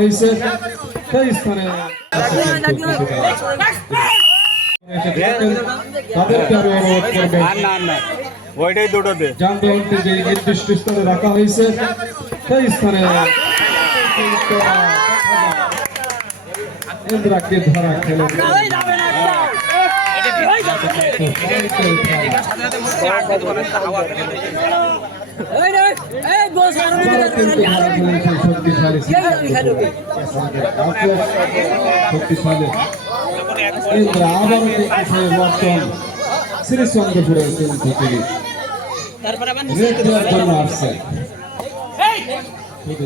সেই স্থানে তাদেরকে আমি অনুরোধ করবো ওইটাই দুটো দে যানবাহনটি যে নির্দিষ্ট স্থানে রাখা হয়েছে সেই স্থানে ইন্দ্রাকে ধরা খেলে শক্তিশালী ইন্দ্রা আবার বর্তমান শ্রীচন্দ্রপুরের জন্য আসছে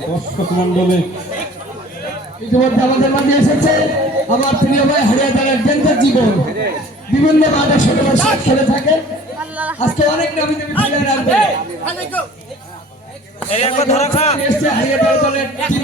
দর্শক মন্ডলী ইতিমধ্যে আমাদের মাঝে এসেছে আমার প্রিয় ভাই হারিয়াদারের ডেন্টার জীবন বিভিন্ন মাঠে ছোটবার সাথ খেলে থাকে আজকে অনেক নামি দামি প্লেয়ার আসবে হারিয়াদার দলের টিম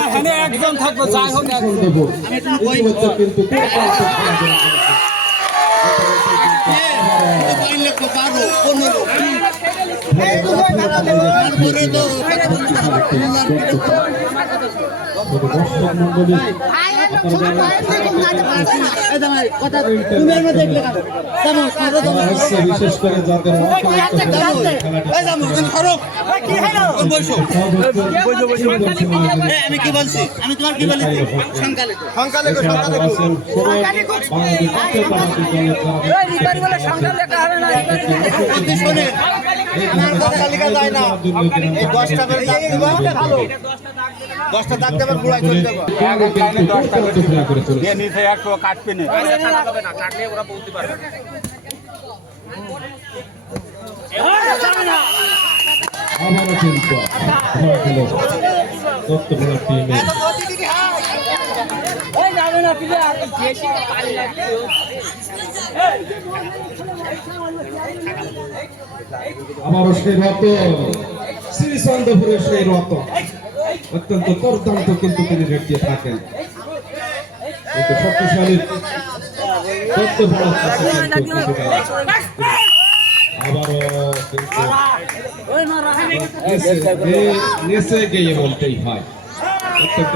ক্যাপ্টেন একজন থাকবো যাই হোক কিন্তু বিশেষ করে যাদের আমি কি বলছি আমি তোমার কি বলেছি দশটা দাগ দেবার গুড়াই চলে যাবো নিচে একটু কাটবে না বলতে পারবে আবারও কিন্তু দত্তপুরের টিমে আবারও সেই রত শ্রীচন্দ্রপুরের সেই রত অত্যন্ত দুর্দান্ত কিন্তু তিনি রেখে থাকেন কিন্তু শক্তিশালী দত্তপুরের কাছে আবারও নিচে গিয়ে বলতেই হয় অত্যন্ত